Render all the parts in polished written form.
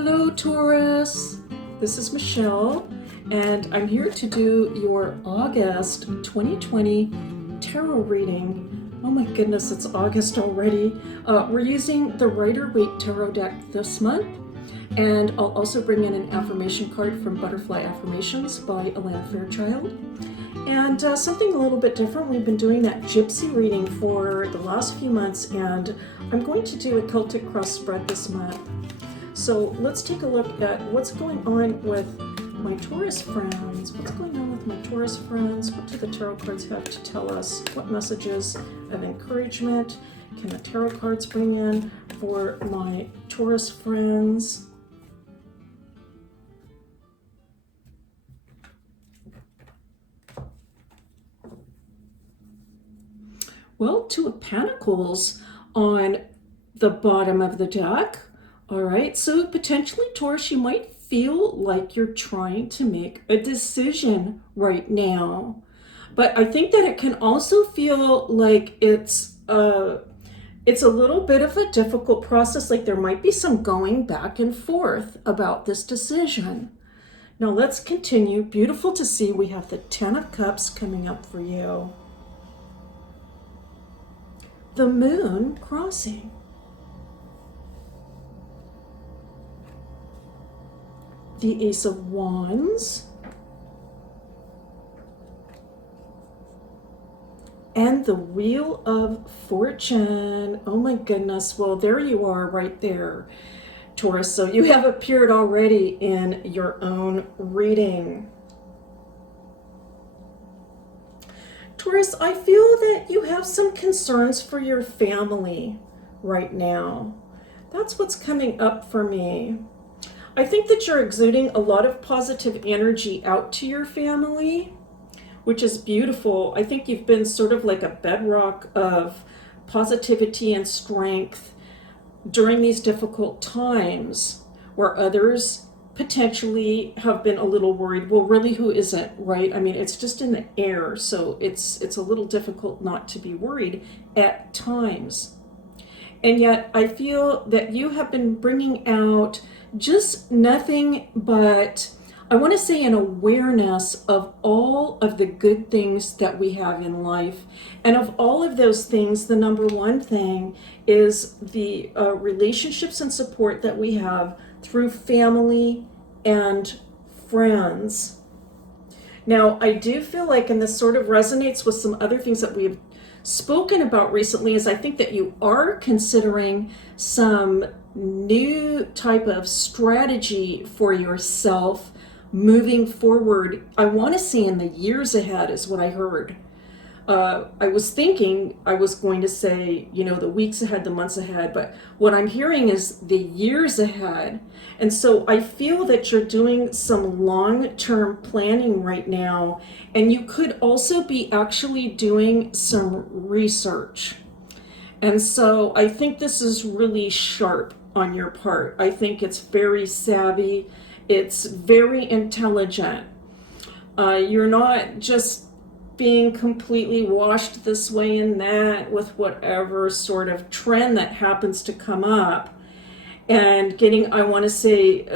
Hello Taurus, this is Michelle and I'm here to do your August 2020 tarot reading. Oh my goodness, it's August already. We're using the Rider-Waite Tarot deck this month, and I'll also bring in an affirmation card from Butterfly Affirmations by Annette Fairchild. And something a little bit different, we've been doing that gypsy reading for the last few months, and I'm going to do a Celtic cross spread this month. So let's take a look at what's going on with my Taurus friends. What's going on with my Taurus friends? What do the tarot cards have to tell us? What messages of encouragement can the tarot cards bring in for my Taurus friends? Well, Two of Pentacles on the bottom of the deck. All right, so potentially, Taurus, you might feel like you're trying to make a decision right now. But I think that it can also feel like it's a little bit of a difficult process, like there might be some going back and forth about this decision. Now let's continue. Beautiful to see we have the Ten of Cups coming up for you. The Moon crossing. The Ace of Wands, and the Wheel of Fortune. Oh my goodness, well there you are right there, Taurus. So you have appeared already in your own reading. Taurus, I feel that you have some concerns for your family right now. That's what's coming up for me. I think that you're exuding a lot of positive energy out to your family, which is beautiful. I think you've been sort of like a bedrock of positivity and strength during these difficult times where others potentially have been a little worried. Well, really, who isn't, right? I mean, it's just in the air, so it's a little difficult not to be worried at times. And yet I feel that you have been bringing out just nothing but, I want to say, an awareness of all of the good things that we have in life. And of all of those things, the number one thing is the relationships and support that we have through family and friends. Now, I do feel like, and this sort of resonates with some other things that we've spoken about recently, is I think that you are considering some new type of strategy for yourself moving forward. I want to say in the years ahead is what I heard. I was thinking I was going to say, you know, the weeks ahead, the months ahead, but what I'm hearing is the years ahead. And so I feel that you're doing some long-term planning right now, and you could also be actually doing some research. And so I think this is really sharp on your part. I think it's very savvy. It's very intelligent. You're not just being completely washed this way and that with whatever sort of trend that happens to come up and getting, I want to say,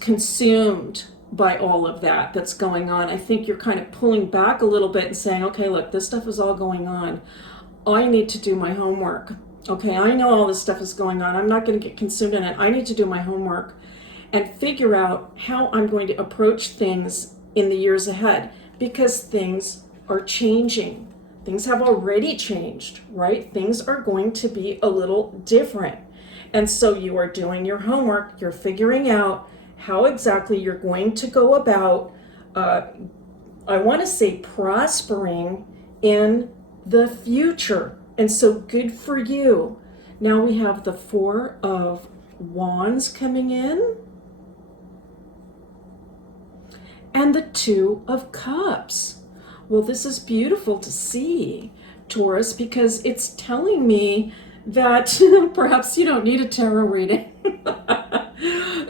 consumed by all of that that's going on. I think you're kind of pulling back a little bit and saying, okay, look, this stuff is all going on. I need to do my homework. Okay, I know all this stuff is going on. I'm not going to get consumed in it. I need to do my homework and figure out how I'm going to approach things in the years ahead, because things are changing. Things have already changed, right? Things are going to be a little different. And so you are doing your homework. You're figuring out how exactly you're going to go about, I want to say, prospering in the future. And so good for you. Now we have the Four of Wands coming in, and the Two of Cups. Well, this is beautiful to see, Taurus, because it's telling me that perhaps you don't need a tarot reading.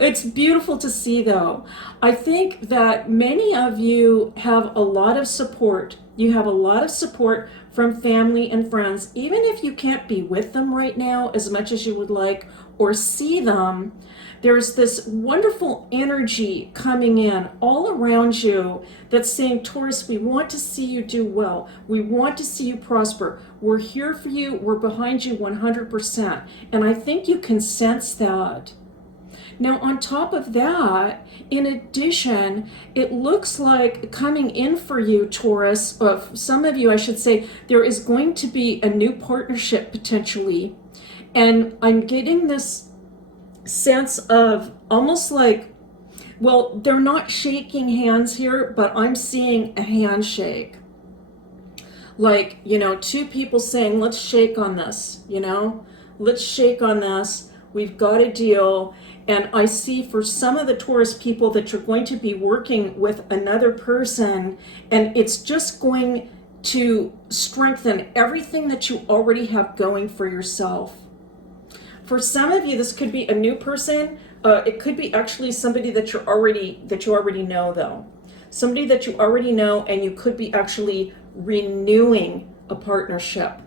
It's beautiful to see, though. I think that many of you have a lot of support. You have a lot of support from family and friends, even if you can't be with them right now as much as you would like or see them. There's this wonderful energy coming in all around you that's saying, Taurus, we want to see you do well. We want to see you prosper. We're here for you. We're behind you 100%. And I think you can sense that. Now, on top of that, in addition, it looks like coming in for you, Taurus, some of you, I should say, there is going to be a new partnership potentially. And I'm getting this sense of almost like, well, they're not shaking hands here, but I'm seeing a handshake. Like, you know, two people saying, let's shake on this, you know, let's shake on this. We've got a deal. And I see for some of the Taurus people that you're going to be working with another person, and it's just going to strengthen everything that you already have going for yourself. For some of you, this could be a new person. It could be actually somebody that you already know, though. Somebody that you already know, and you could be actually renewing a partnership.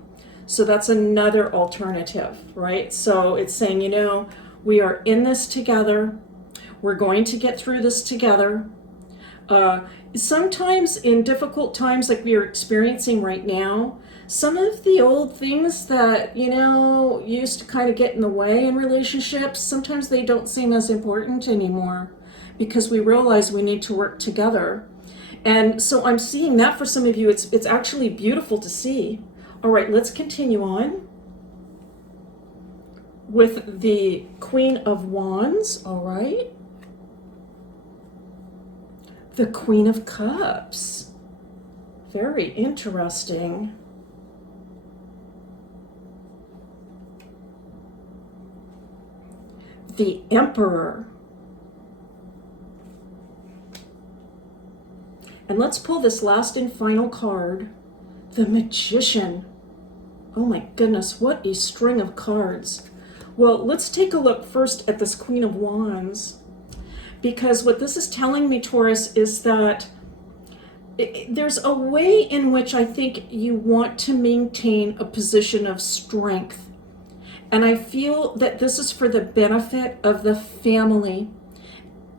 So that's another alternative, right? So it's saying, you know, we are in this together. We're going to get through this together. Sometimes in difficult times like we are experiencing right now, some of the old things that, you know, used to kind of get in the way in relationships, sometimes they don't seem as important anymore because we realize we need to work together. And so I'm seeing that for some of you. It's actually beautiful to see. All right, let's continue on with the Queen of Wands. All right. The Queen of Cups. Very interesting. The Emperor. And let's pull this last and final card, the Magician. Oh my goodness, what a string of cards. Well, let's take a look first at this Queen of Wands, because what this is telling me, Taurus, is that there's a way in which I think you want to maintain a position of strength. And I feel that this is for the benefit of the family.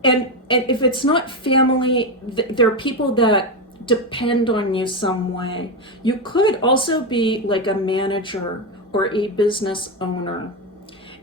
And if it's not family, there are people that depend on you some way. You could also be like a manager or a business owner.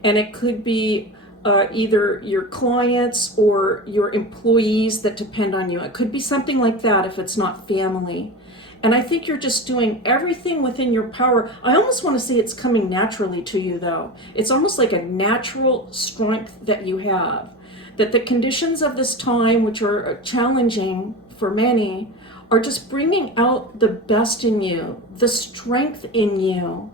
And it could be either your clients or your employees that depend on you. It could be something like that if it's not family. And I think you're just doing everything within your power. I almost want to say it's coming naturally to you, though. It's almost like a natural strength that you have. That the conditions of this time, which are challenging for many, are just bringing out the best in you, the strength in you.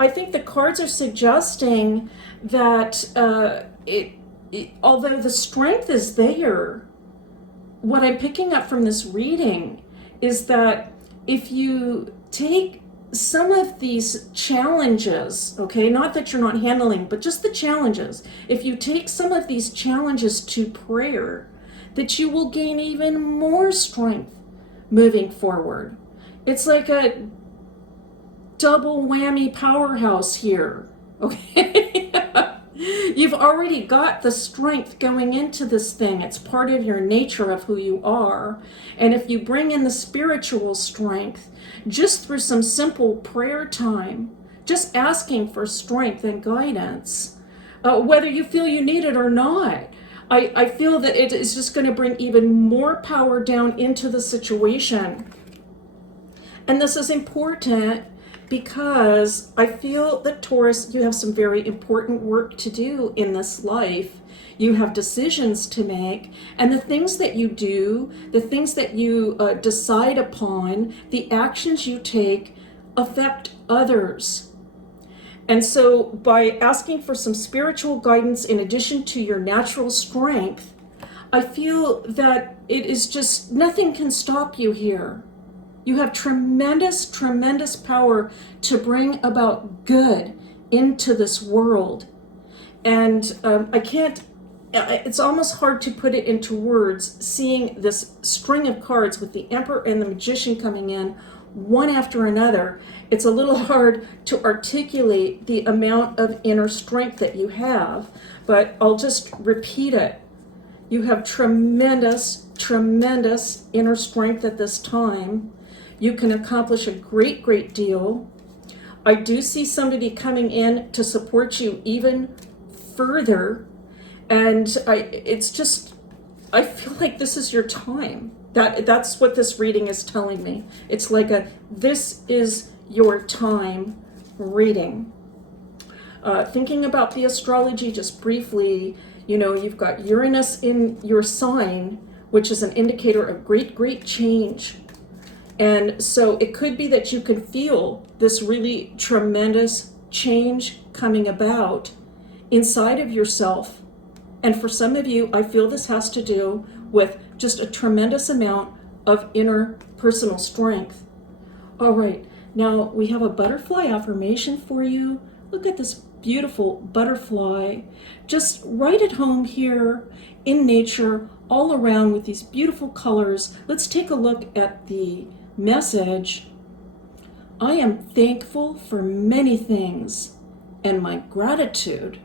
I think the cards are suggesting that although the strength is there, what I'm picking up from this reading is that if you take some of these challenges, okay, not that you're not handling, but just the challenges, if you take some of these challenges to prayer, that you will gain even more strength moving forward. It's like a double whammy powerhouse here, okay? You've already got the strength going into this thing. It's part of your nature of who you are. And if you bring in the spiritual strength, just through some simple prayer time, just asking for strength and guidance, whether you feel you need it or not, I feel that it is just going to bring even more power down into the situation. And this is important because I feel that, Taurus, you have some very important work to do in this life. You have decisions to make, and the things that you do, the things that you decide upon, the actions you take affect others. And so by asking for some spiritual guidance in addition to your natural strength, I feel that it is just, nothing can stop you here. You have tremendous, tremendous power to bring about good into this world. And it's almost hard to put it into words, seeing this string of cards with the Emperor and the Magician coming in, one after another, it's a little hard to articulate the amount of inner strength that you have, but I'll just repeat it. You have tremendous, tremendous inner strength at this time. You can accomplish a great, great deal. I do see somebody coming in to support you even further, and I feel like this is your time. That's what this reading is telling me. It's like this is your time reading. Thinking about the astrology just briefly, you've got Uranus in your sign, which is an indicator of great, great change. And so it could be that you can feel this really tremendous change coming about inside of yourself. And for some of you, I feel this has to do with just a tremendous amount of inner personal strength. All right, now we have a butterfly affirmation for you. Look at this beautiful butterfly, just right at home here in nature, all around with these beautiful colors. Let's take a look at the message. I am thankful for many things, and my gratitude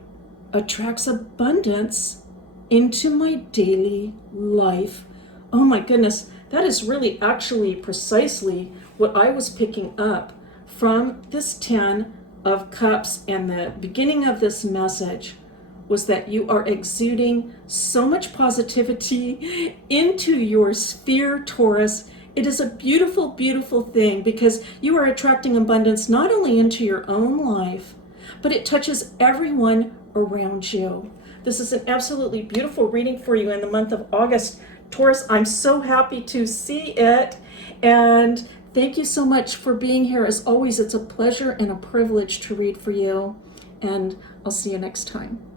attracts abundance into my daily life. Oh my goodness, that is really actually precisely what I was picking up from this 10 of Cups, and the beginning of this message was that you are exuding so much positivity into your sphere, Taurus. It is a beautiful, beautiful thing because you are attracting abundance not only into your own life, but it touches everyone around you. This is an absolutely beautiful reading for you in the month of August. Taurus, I'm so happy to see it. And thank you so much for being here. As always, it's a pleasure and a privilege to read for you. And I'll see you next time.